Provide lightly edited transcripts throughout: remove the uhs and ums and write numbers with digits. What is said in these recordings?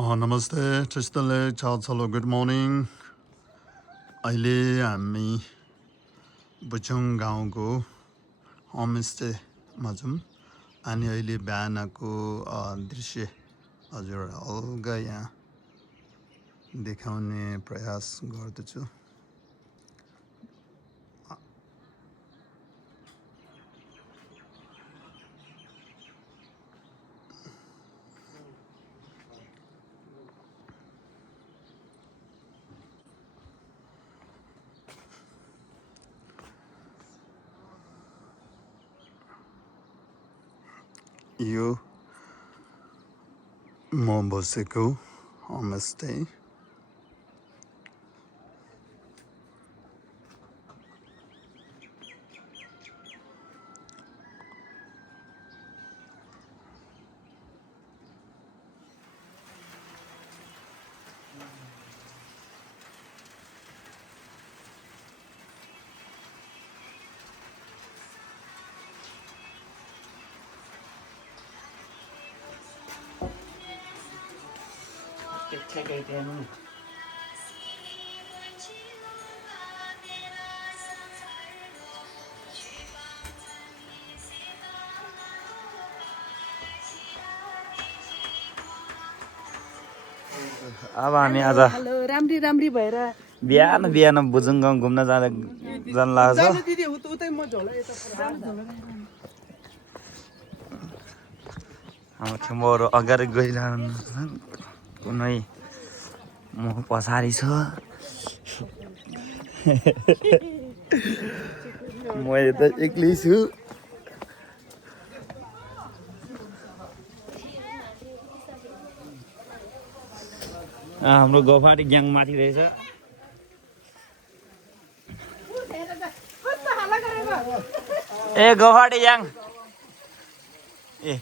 नमस्ते त्यस्तोले चलो गुड मर्निङ अहिले हामी बुचुङ गाउँको होमस्टेमा छौँ अनि अहिले बिहानको दृश्य हजुर हल्का यहाँ देखाउने प्रयास गर्दछु यो म बसेको होमस्टे अब हामी आज राम्री राम्री भएर बिहान बिहान बुजुङ गाउँ घुम्न जान लाग्छ हाम्रो ठुम्बोहरू अगाडि गइरहनु कुनै म पछाडि छ म यता एक्लै छु हाम्रो गफाटी ग्याङ माथि रहेछ ए गफाटी ग्याङ ए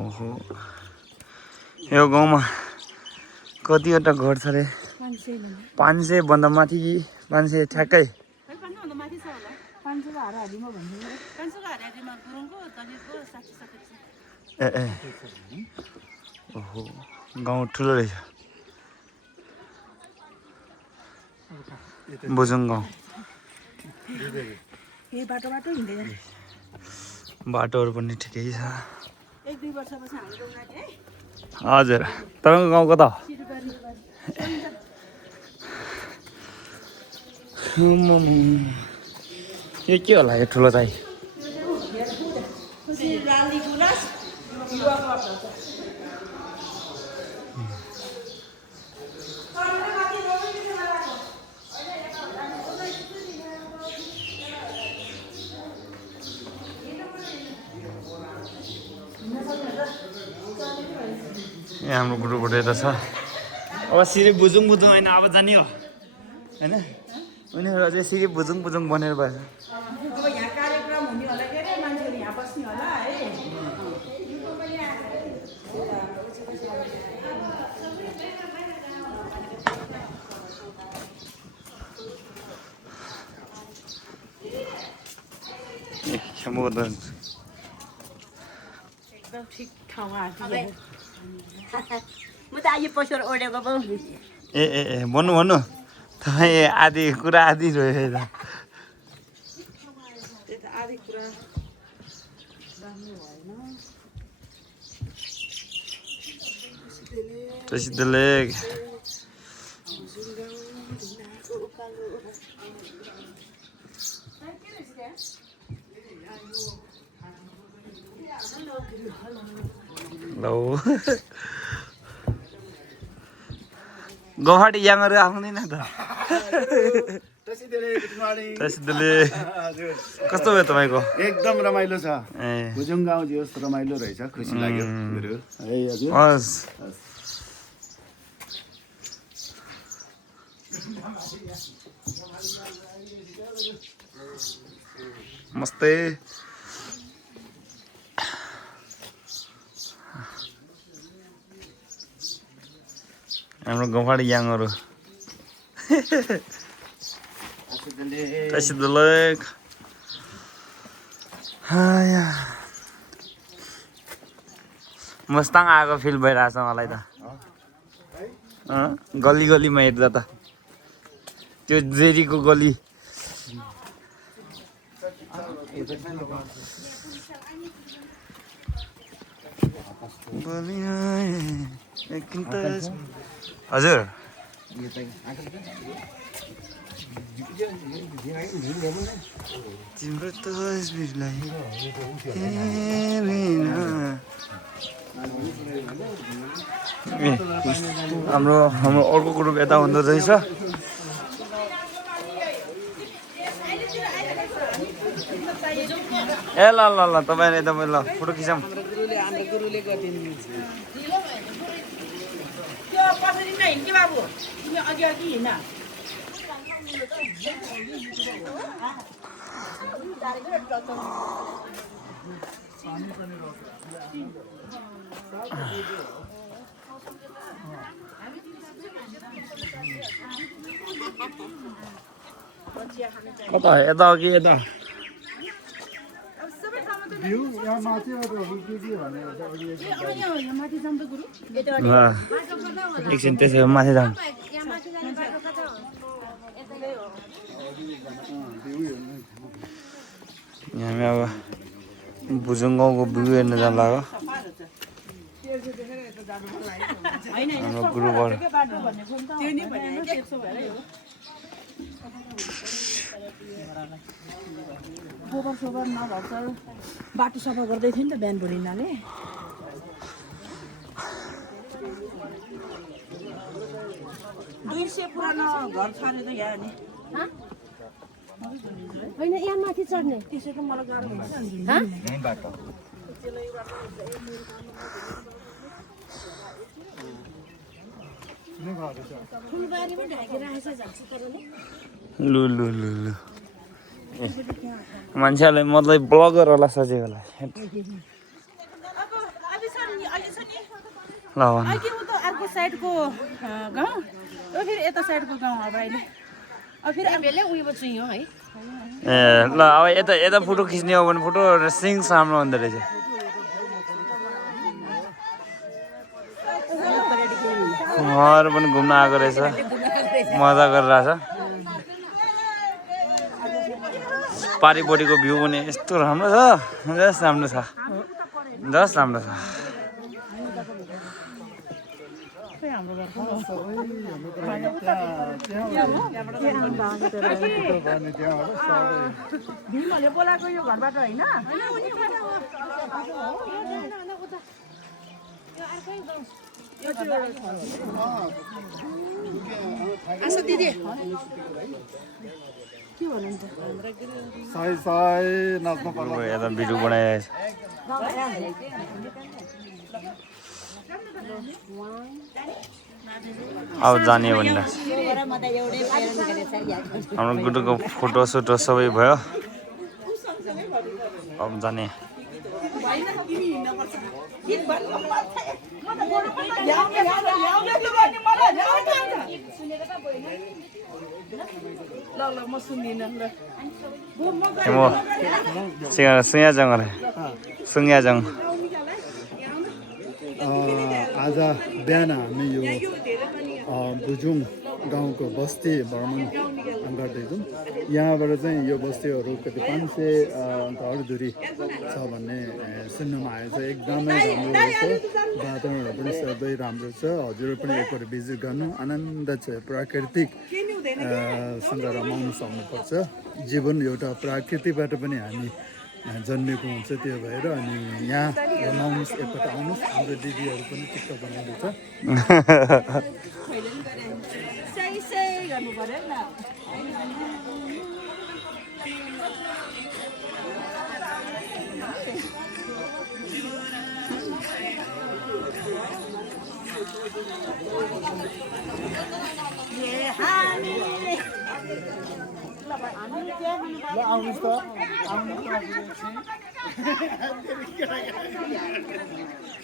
ओहो यो गाउँमा कतिवटा घर छ रे 500 भन्दा माथि 500 ठ्याक्कै ए ए ओहो गाउँ ठुलो रहेछ बुजुङ गाउँ बाटोहरू पनि ठिकै छ हजुर तपाईँको गाउँ कता यो के होला यो ठुलो चाहिँ यहाँ हाम्रो ग्रुपबाट यता छ अब सिरी बुजुङ बुजुङ होइन अब जाने हो होइन उनीहरू अझै सिरी बुजुङ बुजुङ बनेर भएछ एकदम ठिक ठाउँमा म त आयो पसर ओडेको पो ए ए ए भन्नु भन्नु तपाईँ आधी कुरा आधी रह्यो त आधी कुरा राम्रो भएन त्यसले लौ गौहाटी याङहरू आउँदैन त कस्तो भयो तपाईँको एकदम रमाइलो छ ए भुजुङ गाउँ जे होस् रमाइलो रहेछ खुसी लाग्यो गुरु है हजुर हस् मस्तै हाम्रो गौहाटी याङहरू Alsjeblieft. मस्ताङ आएको फिल भइरहेछ मलाई त गली गलीमा हेर्दा त त्यो जेरीको गली हजुर तिम्रो तस्बिरलाई हाम्रो अर्को ग्रुप यता हुँदो रहेछ ए ल ल ल तपाईँ यता ल फोटो खिचौँ गुरुले गरिदिनुहुन्छ त्यो पछाडि नहिन् कि बाबु तिमी अघि अघि हिँड कता यता हो कि यता एकछिन त्यसो माथि जाउँ हामी अब बुजुङ गाउँको भ्यू हेर्न जानु लाग्यो हाम्रो ग्रुपबाट गोबर सोबर नभएको बाटो सफा गर्दै थियो नि त बिहान भोलिनाले 200 पुरानो घर छाने त यहाँ नि होइन यहाँ माथि चढ्ने त्यसैको मलाई गाह्रो हुन्छ फुलबारीमा ढाकिरहेछ झाँसी तरले लु लु लु लु मान्छेहरूले मतलब ब्लगरहरूलाई सजेको होला ल अहिले उ त अर्को साइडको गाउँ फेरि यता साइडको गाउँ अब अहिले फेरि बेलै उयो चाहिँ है ए ल अब यता यता फोटो खिच्ने हो भने फोटो सिङ सामने हुँदो रहेछ उहाँहरू पनि घुम्न आएको रहेछ मजा गरिरहेछ पारिपट्टिको भ्यू पनि यस्तो राम्रो छ जस्ट राम्रो छ जस्ट राम्रो छ बोलाएको यो घरबाट होइन आशा दिदी के भन्नुहुन्छ यता भिडियो बनाइरहेछ अब जाने भनेर हाम्रो गुटुको फोटो सोटो सबै भयो अब जाने सुङ्याजङ आज बिहान हामी यो बुजुङ गाउँको बस्ती भ्रमण गर्दैछौँ यहाँबाट चाहिँ यो बस्तीहरू कति 500 घर दूरी छ भन्ने सुन्नुमा आएछ एकदमै राम्रो रहेछ वातावरणहरू पनि सबै राम्रो छ हजुर पनि एकपल्ट भिजिट गर्नु आनन्द छ प्राकृतिक सँग रमाउनु सक्नुपर्छ जीवन एउटा प्राकृतिकबाट पनि हामी जन्मेको हुन्छ त्यो भएर अनि यहाँ रमाउनुहोस् एकपल्ट आउनुहोस् हाम्रो दिदीहरू पनि टिकटक बनाउँदैछ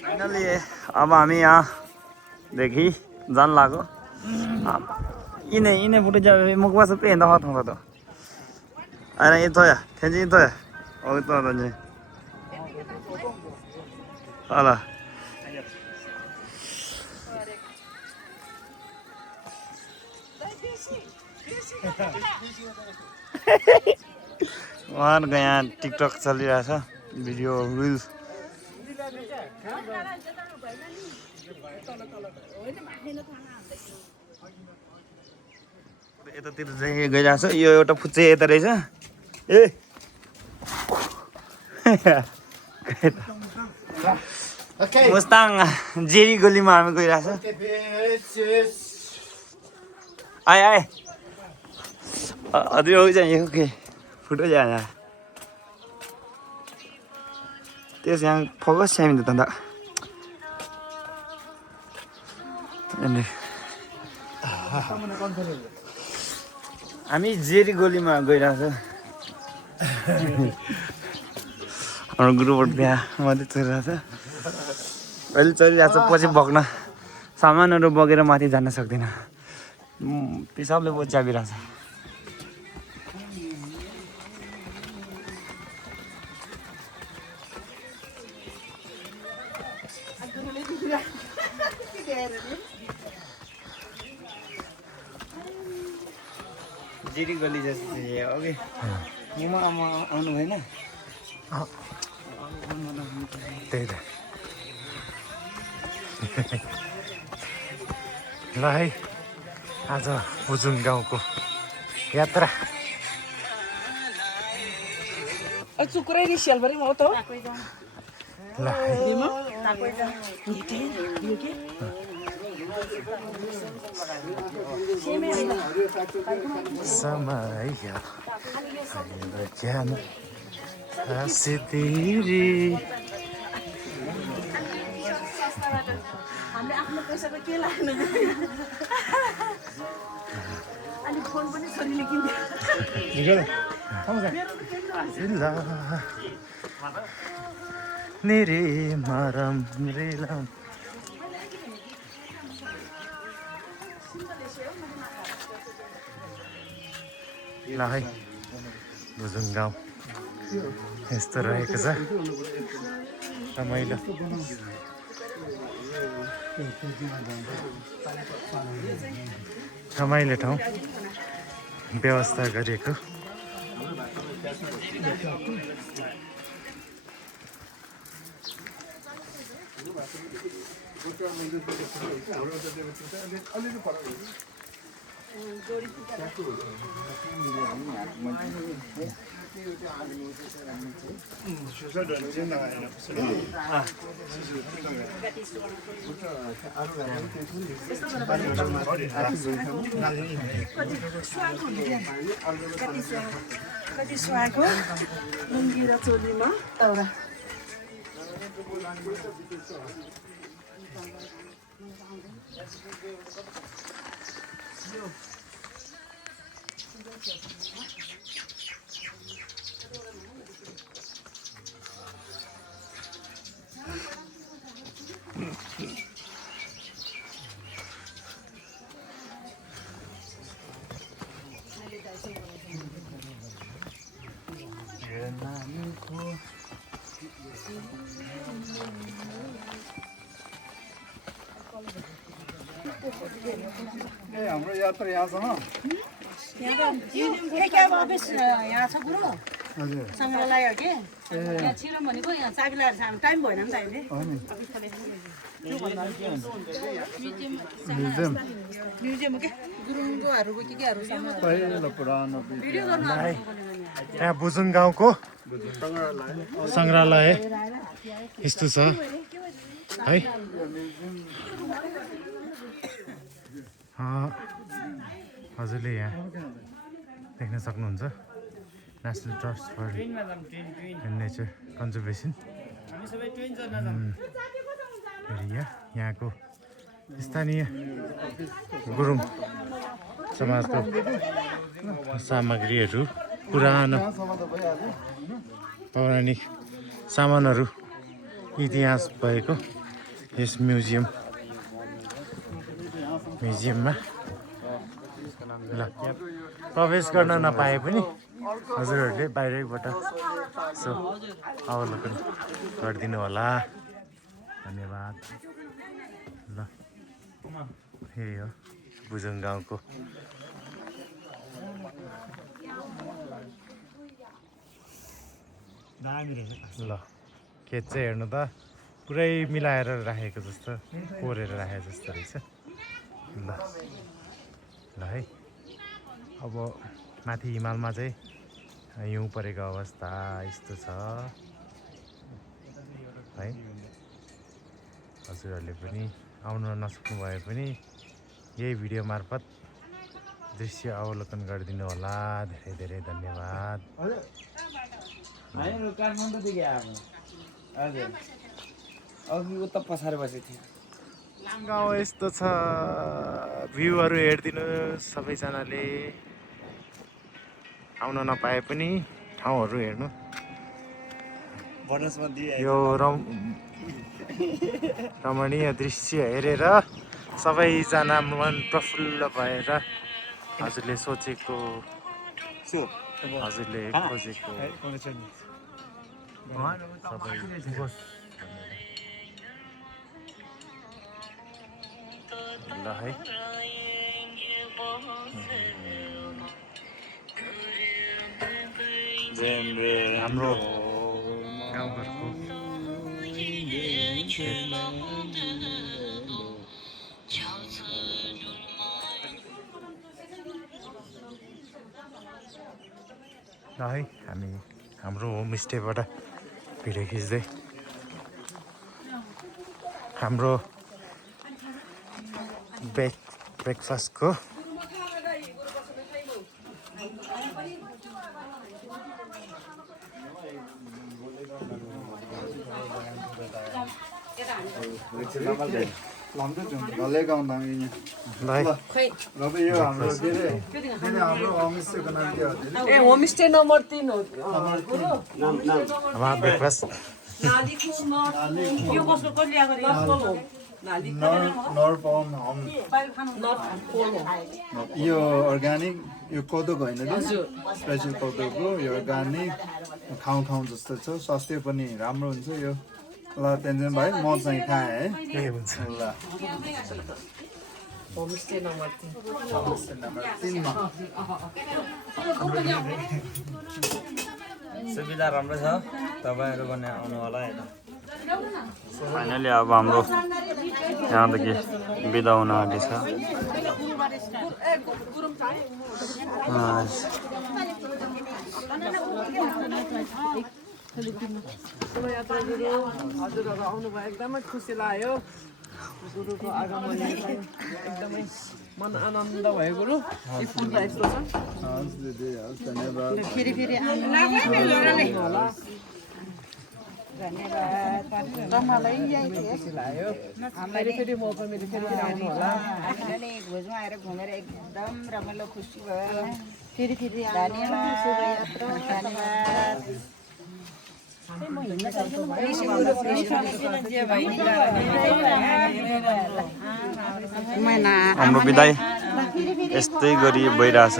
फाइनली अब हामी यहाँदेखि जान लाग्यो 이네 부르자 먹고 와서 빼다 하던 거도. 아니 이거야. 텐지 이거야. 어디 또 하더니. 알아. उहाँहरूको यहाँ टिकटक चलिरहेछ भिडियो रिल्स यतातिर चाहिँ गइरहेछ यो एउटा फुच्चे यता रहेछ ए मुस्ताङ जेरी गलीमा हामी गइरहेछ आए आए अझै हो चाहिँ यो के फुटो जान्छ त्यस यहाँ फोकस चाहिँ त अनि हामी जेरी गलीमा गइरहेछ हाम्रो ग्रुपबाट बिहा मात्रै चलिरहेछ अहिले चलिरहेछ पछि बग्न सामानहरू बगेर माथि जान सक्दैन पिसाबले बहुत चाबिरहेछ जेरी गली जस्तो अघि ममा आउनु भएन त्यही त ल है आज बुजुङ गाउँको यात्रा चुक्रै नि सेलभरि म त ल समय ज्ञान सिद्धि हामीले आफ्नो पैसाको के लाग्नु अनि फोन पनि छोरीले किन्यो निरे मारम रेलम ल है बुजुङ गाउँ यस्तो रहेको छ रमाइलो रमाइलो ठाउँ व्यवस्था गरिएको कति सुहाएको लुङ्गी र चोलीमा दाउरा हाम्रो यात्रा यहाँसम्म अफिस यहाँ छ गुरु हजुर सङ्ग्रहालय हो कि यहाँ छिरो भनेको यहाँ चाबी लगाएर छ टाइम भएन नि त अहिले म्युजियम हो क्या गुरुङकोहरूको के केहरू पहिलो पुरानो भिडियो गर्नु यहाँ बुजुङ गाउँको सङ्ग्रहालय यस्तो छ है हजुरले यहाँ देख्न सक्नुहुन्छ national trust for nature conservation यहाँको स्थानीय गुरुङ समाजको सामग्रीहरू पुरानो पौराणिक सामानहरू इतिहास भएको यस म्युजियममा ल प्रवेश गर्न नपाए पनि हजुरहरूले बाहिरैबाट यसो अवलोकन गरिदिनु होला धन्यवाद ल यही हो बुजुङ गाउँको ल खेत चाहिँ हेर्नु त पुरै मिलाएर राखेको जस्तो कोरेर राखेको जस्तो रहेछ ल ल है अब माथि हिमालमा चाहिँ हिउँ परेको अवस्था यस्तो छ है हजुरहरूले पनि आउन नसक्नु भए पनि यही भिडियो मार्फत दृश्य अवलोकन गरिदिनु होला धेरै धेरै धन्यवाद काठमाडौँदेखि आएको हजुर अघि उता पछाडि बसेको थियो गाउँ यस्तो छ भ्यूहरू हेरिदिनु सबैजनाले आउन नपाए पनि ठाउँहरू हेर्नु यो रमणीय दृश्य हेरेर सबैजना मन प्रफुल्ल भएर हजुरले सोचेको हजुरले खोजेको सबै होस् ल है हाम्रो गाउँघरको ल है हामी हाम्रो होमस्टेबाट भिडियो खिच्दै हाम्रो ब्रेकफास्टको भलै गाउँ दामी ल है र यो हाम्रो के अरे हाम्रो होमस्टेको नाम के हो ए होमस्टे नम्बर 3 हो हाम्रो ब्रेकफास्ट यो कसको को ल्याएको रे नरपम होम यो अर्ग्यानिक यो कोदोको होइन स्पेसल कोदोको यो अर्ग्यानिक खाउँ जस्तो छ स्वास्थ्य पनि राम्रो हुन्छ यो ल टेन्सन भाइ म चाहिँ खाएँ है त्यही हुन्छ ल होमस्टे नम्बर 3 मा सुविधा राम्रो छ तपाईँहरू पनि आउनु होला होइन फाइनली अब हाम्रो यहाँदेखि बिदा हुन आँटेको छ हजुरहरू आउनुभयो एकदमै खुसी लाग्यो गुरुको आगमन एकदमै मन आनन्द भयो गुरु यो फुल त यस्तो छ हस् दिदी हस् धन्यवाद फेरि होला धन्यवाद रमालाई खुसी लाग्यो हामीलाई फेरि म पनि फेरि आउनु होला हामीले भोजमा आएर घुमेर एकदम रमाइलो खुसी भयो फेरि धन्यवाद हाम्रो बिदाई यस्तै गरी भइरहेछ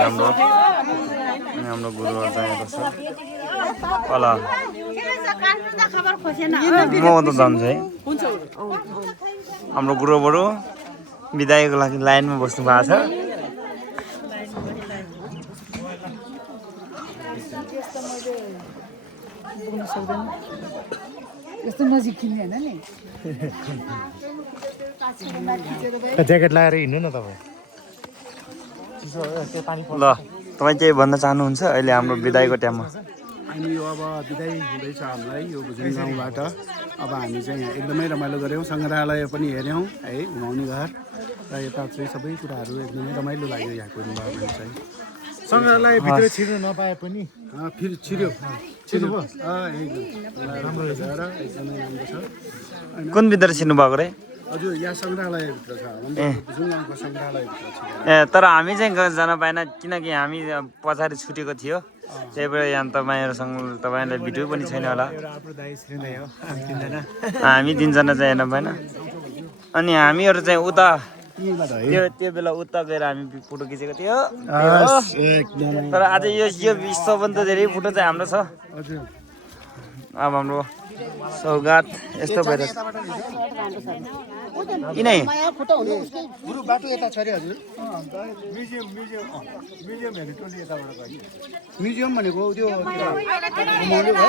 राम्रो अनि हाम्रो गुरुहरू चाहिँ छ होला म त जान्छु है हाम्रो गुरुहरू बिदाईको लागि लाइनमा बस्नु भएको छ यस्तो नजिक किन्ने होइन नि ज्याकेट लगाएर हिँड्नु न तपाईँ ल तपाईँ केही भन्न चाहनुहुन्छ अहिले हाम्रो बिदाईको टाइममा अनि यो अब बिदाई हुँदैछ हामीलाई यो भुजुङ गाउँबाट अब हामी चाहिँ यहाँ एकदमै रमाइलो गऱ्यौँ सङ्ग्रहालय पनि हेऱ्यौँ है घुमाउने घर र यता चाहिँ सबै कुराहरू एकदमै रमाइलो लाग्यो यहाँको इन्भाइरोमेन्ट चाहिँ सङ्ग्रहालयभित्र छिर्नु नपाए पनि फेरि छिर्यो एकदम राम्रो रहेछ र एकदमै राम्रो छ कुन भित्र छिर्नु भएको रे हजुर यहाँ सङ्ग्रहालयभित्र छ भुजुङ गाउँको सङ्ग्रहालयभित्र छ ए तर हामी चाहिँ जान पाएन किनकि हामी पछाडि छुटेको थियो त्यही भएर यहाँ तपाईँहरूसँग तपाईँलाई भिडियो पनि छैन होला हामी 3 जना चाहिँ हेर्न पाएन अनि हामीहरू चाहिँ उता यहीँबाट है त्यो बेला उता गएर हामी फोटो खिचेको थियो एकदम तर आज यो सबभन्दा धेरै फोटो चाहिँ हाम्रो छ हजुर अब हाम्रो सौगात यस्तो भएर किन गुरु बाटो यता छ अरे हजुर म्युजियम हेर्ने टोली यताबाट गयो म्युजियम भनेको त्यो घुमाउने भयो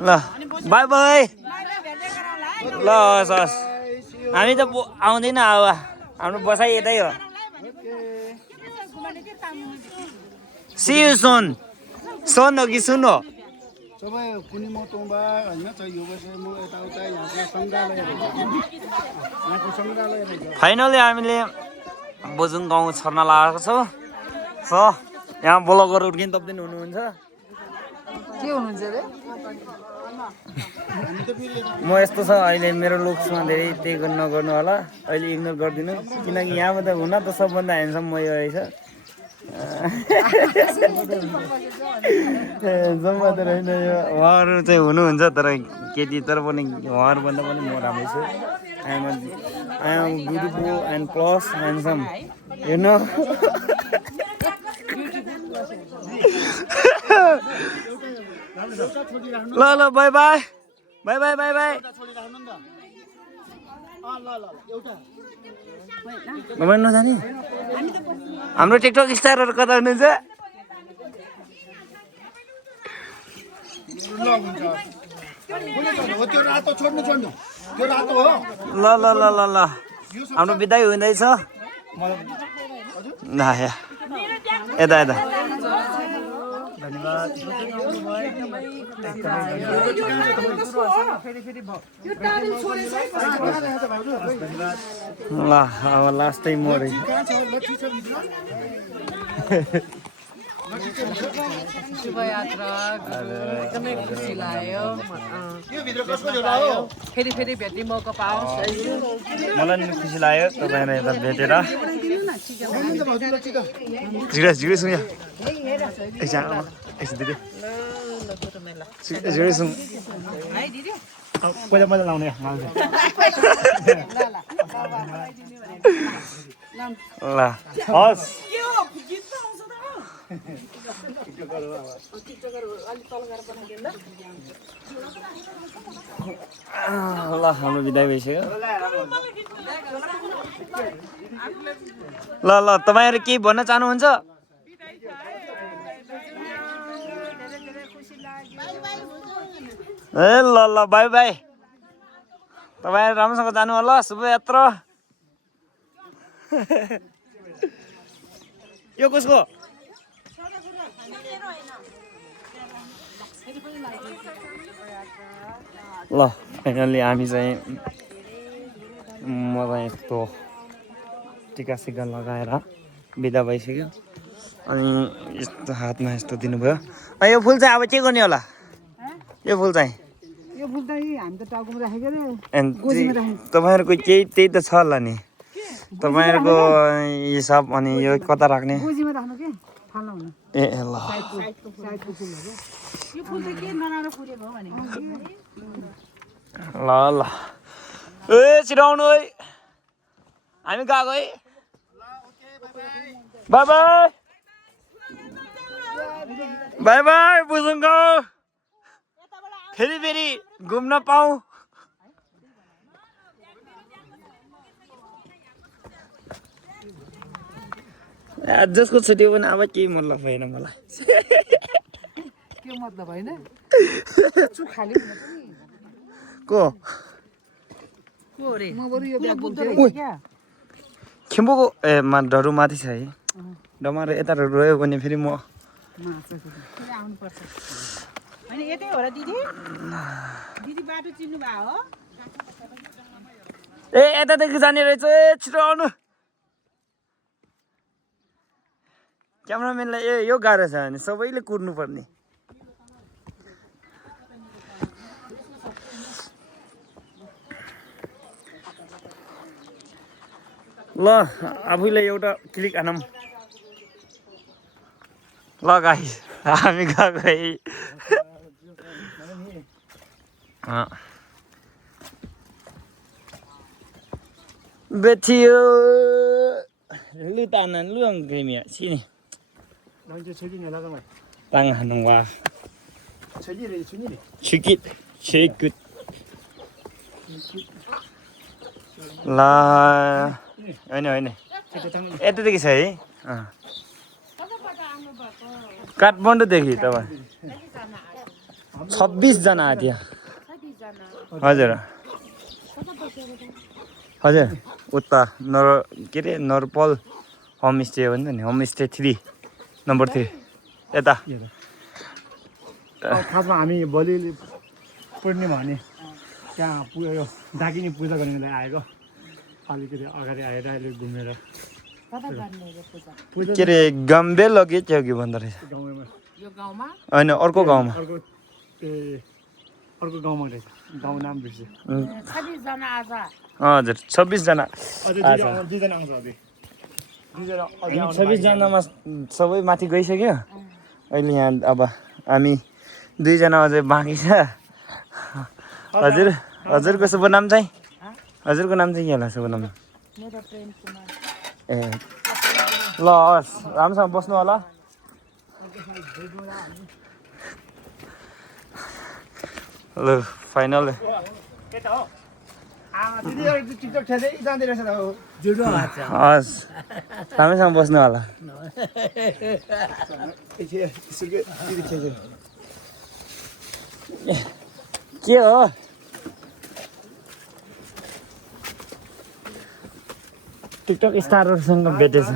ल बाई बाई ल हस् हस् हामी त आउँदैन अब हाम्रो बसाइ यतै हो सी यु सोन सोन हो कि सुन हो सबै कुनै म तोम्बा होइन छ यो बसे म यताउता यहाँको सङ्ग्रहालय फाइनली हामीले बोजुङ गाउँ छर्न लागेको छौँ यहाँ ब्लगरहरू किन तपाईँ हुनुहुन्छ के हुनुहुन्छ अरे म यस्तो छ अहिले मेरो लुक्समा धेरै त्यही नगर्नु होला अहिले इग्नोर गरिदिनु किनकि यहाँबाट हुन त सबभन्दा ह्यान्डसम म यो रहेछ ह्यान्डसम मात्र होइन यो उहाँहरू चाहिँ हुनुहुन्छ तर केटी तर पनि उहाँहरूभन्दा पनि म राम्रै छु I am beautiful and plus handsome you know ल ल bye bye bye bye bye bye तपाईँ नजाने हाम्रो टिकटक स्टारहरू कता हुनुहुन्छ त्यो रातो छोड्नु त्यो रातो हो ल ल ल ल ल हाम्रो बिदाई हुँदैछ ल यता यता ल अब लास्टै म रहेछ शुभयात्रा एकदमै खुसी लाग्यो फेरि फेरि भेट्ने मौका पाओस् मलाई नि खुसी लाग्यो तपाईँलाई यता भेटेर झिडै सुन झिडै सुन पहिला पहिला लाउने ल हस् ल हाम्रो बिदाई भइसक्यो ल ल तपाईँहरू केही भन्न चाहनुहुन्छ ए ल ल बाई बाई तपाईँहरू राम्रोसँग जानु होला शुभयात्रा यो कसको ल फाइनल्ली हामी चाहिँ म चाहिँ यस्तो टिका सिका लगाएर बिदा भइसक्यो अनि यस्तो हातमा यस्तो दिनुभयो यो फुल चाहिँ अब के गर्ने होला यो फुल चाहिँ यो फुल त हामी त टाउकोमा राखेको तपाईँहरूको केही त्यही त छ होला नि तपाईँहरूको हिसाब अनि यो कता राख्ने गोजीमा राख्नु के थाहा हुनु ए ल यो फुल त के नराम्रो फुलेको हो भनेको ल ल ए छिराउनु है हामी गएको है बाई बाई बाई बाई बुझौँ गाउँ फेरि फेरि घुम्न पाऊँ जसको छुट्यो भने अब केही मतलब भएन मलाई के मतलब होइन खाली को खिम्बुको ए डरु माथि छ है डमारो यता रोयो भने फेरि म होइन यतै हो र दिदी दिदी बाटो चिन्नु भयो हो ए यतादेखि जाने रहेछ ए छिटो आउनु क्यामराम्यानलाई ए यो गाह्रो छ भने सबैले कुर्नु पर्ने ल आफूलाई एउटा क्लिक हानौँ ल गाइस हामी गएको है Betio lu tanan luang kemia sini. Tangan wa. Chikit, chikut. La, ini. Itu देखि छ है काठमाडौँदेखि तपाईँ 26 जना आथ्यो हजुर हजुर उता के अरे नरपल होमस्टे भन्छ नि होमस्टे 3 नम्बर 3 यता खासमा हामी भोलि पूर्णिमा भने त्यहाँ यो डाकिनी पूजा गर्नलाई आएको अलिकति अगाडि आएर अहिले घुमेर के अरे गम्बेल के थियो कि भन्दो रहेछ होइन अर्को गाउँमा अर्को गाउँमा रहेछ गाउँ नाम बिर्सेँ हजुर 26 जना 26 जनामा सबै माथि गइसक्यो अहिले यहाँ अब हामी 2 जना अझै बाँकी छ हजुर हजुरको शुभ नाम चाहिँ हजुरको नाम चाहिँ के होला शुभ नाम ए ल हस् राम्रोसँग बस्नु होला ल फाइनल हस् राम्रोसँग बस्नु होला के हो टिकटक स्टारहरूसँग भेटेछ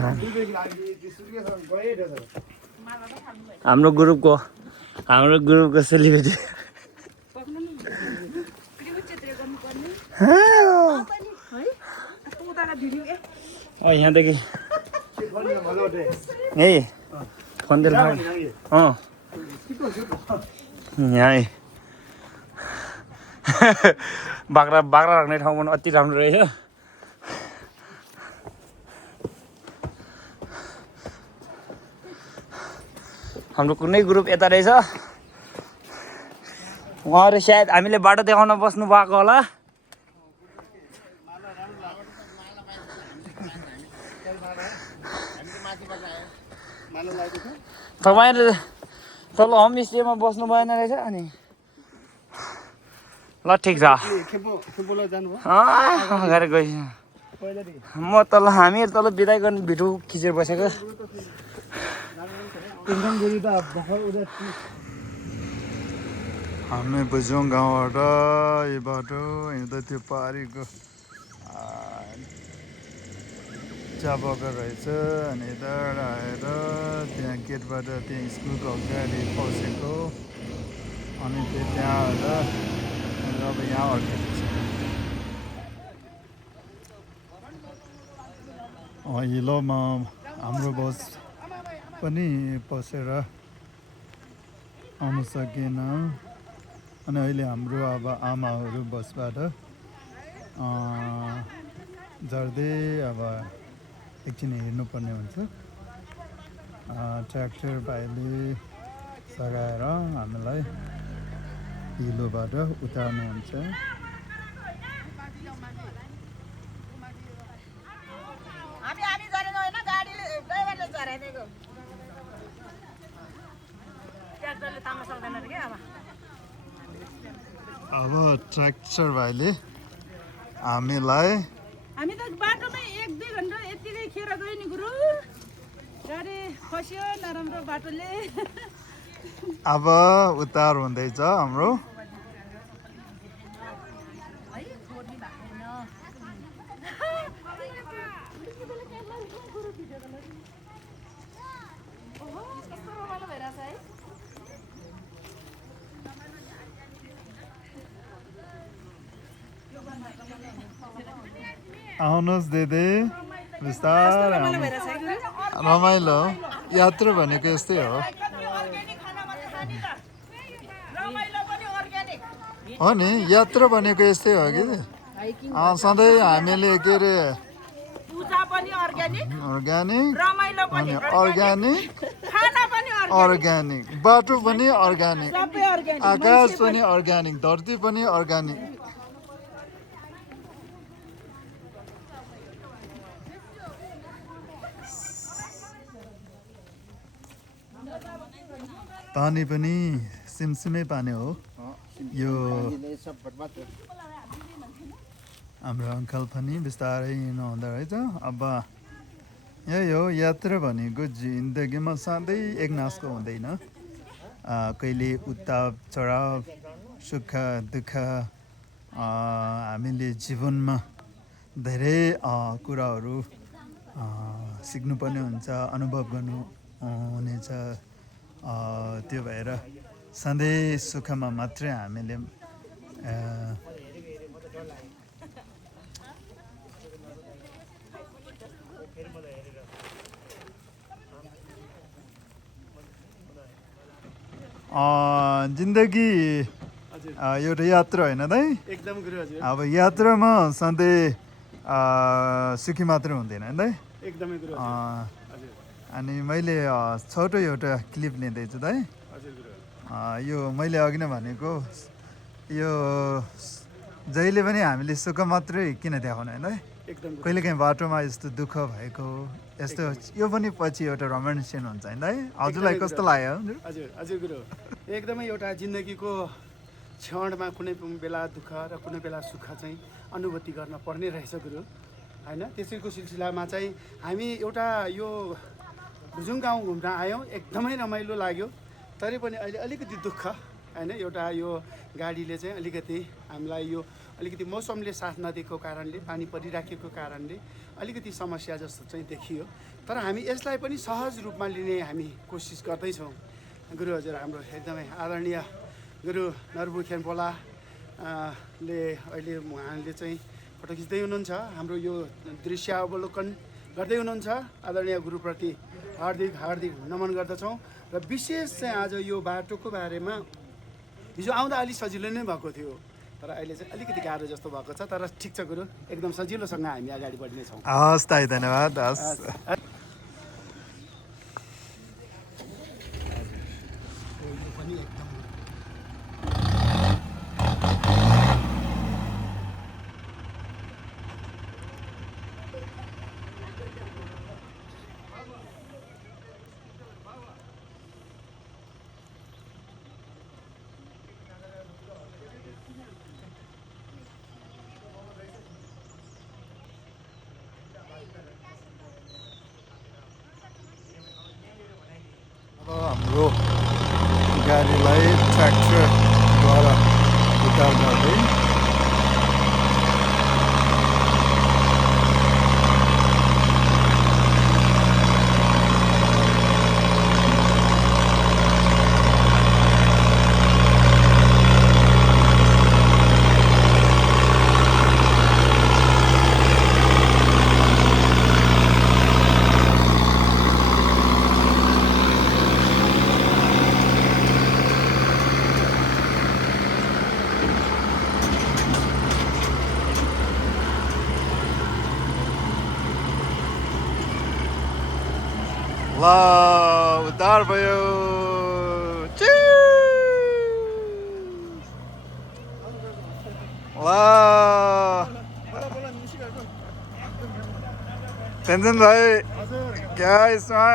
हाम्रो ग्रुपको सेलिब्रेटी यहाँदेखि ए फन्देल यहाँ बाख्रा राख्ने ठाउँ पनि अति राम्रो रहेछ हाम्रो कुनै ग्रुप यता रहेछ उहाँहरू सायद हामीले बाटो देखाउन बस्नु भएको होला तपाईँले तल होमस्टेमा बस्नु भएन रहेछ अनि ल ठिक छ अगाडि गएछ म तल हामीहरू तल बिदाई गर्ने भिडियो खिचेर बसेको हामी बुझौँ गाउँबाट यो बाटो हिँड्दा त्यो पारीको चिया बगान रहेछ अनि यताबाट आएर त्यहाँ गेटबाट त्यहाँ स्कुलको अगाडि पसेको अनि त्यहाँ आएर अब यहाँ अर्केको छ हिलोमा हाम्रो बस पनि पसेर आउनु सकेन अनि अहिले हाम्रो अब आमाहरू बसबाट झर्दै अब एकछिन हेर्नुपर्ने हुन्छ ट्र्याक्टर भाइले सघाएर हामीलाई हिलोबाट उतार्नुहुन्छ अब ट्र्याक्टर भाइले हामीलाई हामी त बाटोमै 1-2 घन्टा यतिकै खेर गयो नि गुरु गाडी खस्यो नराम्रो बाटोले अब उतार हुँदैछ हाम्रो आउनुहोस् दिदी बिस्तारै रमाइलो यात्रा भनेको यस्तै हो नि यात्रा भनेको यस्तै हो कि सधैँ हामीले के अरे पूजा पनि अर्ग्यानिक अर्ग्यानिक रमाइलो पनि अनि अर्ग्यानिक खाना पनि अर्ग्यानिक बाटो पनि अर्ग्यानिक सबै अर्ग्यानिक आकाश पनि अर्ग्यानिक धरती पनि अर्ग्यानिक पानी पनि सिमसिमे पानी हो यो हाम्रो अङ्कल पनि बिस्तारै हिँड्नु हुँदो रहेछ अब यही हो यात्रा भनेको जिन्दगीमा सधैँ एक नासको हुँदैन कहिले उताप चढाव सुख दुःख हामीले जीवनमा धेरै कुराहरू सिक्नुपर्ने हुन्छ अनुभव गर्नु हुनेछ त्यो भएर सधैँ सुखमा मात्रै हामीले जिन्दगी एउटा यात्रा होइन दाइ एकदम गुरु हजुर अब यात्रामा सधैँ सुखी मात्रै हुँदैन दाइ एकदमै गुरु अनि मैले छोटो एउटा क्लिप लिँदैछु दाइ यो मैले अघि नै भनेको यो जहिले पनि हामीले सुख मात्रै किन देखाउने होइन एकदम कहिलेकाहीँ बाटोमा यस्तो दुःख भएको यस्तो यो पनि पछि एउटा रोमान्सियन हुन्छ होइन है हजुरलाई कस्तो लाग्यो हजुर हजुर गुरु एकदमै एउटा जिन्दगीको क्षणमा कुनै बेला दुःख र कुनै बेला सुख चाहिँ अनुभूति गर्न पर्ने रहेछ गुरु होइन त्यसैको सिलसिलामा चाहिँ हामी एउटा यो भुजुङ गाउँ घुम्न आयौँ एकदमै रमाइलो लाग्यो तरै पनि अहिले अलिकति दुःख होइन एउटा यो गाडीले चाहिँ अलिकति हामीलाई यो अलिकति मौसमले साथ नदिएको कारणले पानी परिराखेको कारणले अलिकति समस्या जस्तो चाहिँ देखियो तर हामी यसलाई पनि सहज रूपमा लिने हामी कोसिस गर्दैछौँ गुरु हजुर हाम्रो एकदमै आदरणीय गुरु नर्बु खेम्पोला ले अहिले उहाँले चाहिँ फोटो खिच्दै हुनुहुन्छ हाम्रो यो दृश्य अवलोकन गर्दै हुनुहुन्छ आदरणीय गुरुप्रति हार्दिक हार्दिक नमन गर्दछौँ र विशेष चाहिँ आज यो बाटोको बारेमा हिजो आउँदा अलिक सजिलो नै भएको थियो तर अहिले चाहिँ अलिकति गाह्रो जस्तो भएको छ तर ठिक छ गुरु एकदम सजिलोसँग हामी अगाडि बढ्नेछौँ हस् दाइ धन्यवाद हस् हाम्रो गाडीलाई ट्र्याक्टरद्वारा उतार गर्दै ल उद्धार भयो ल टेन्सन भाइ क्या यसमा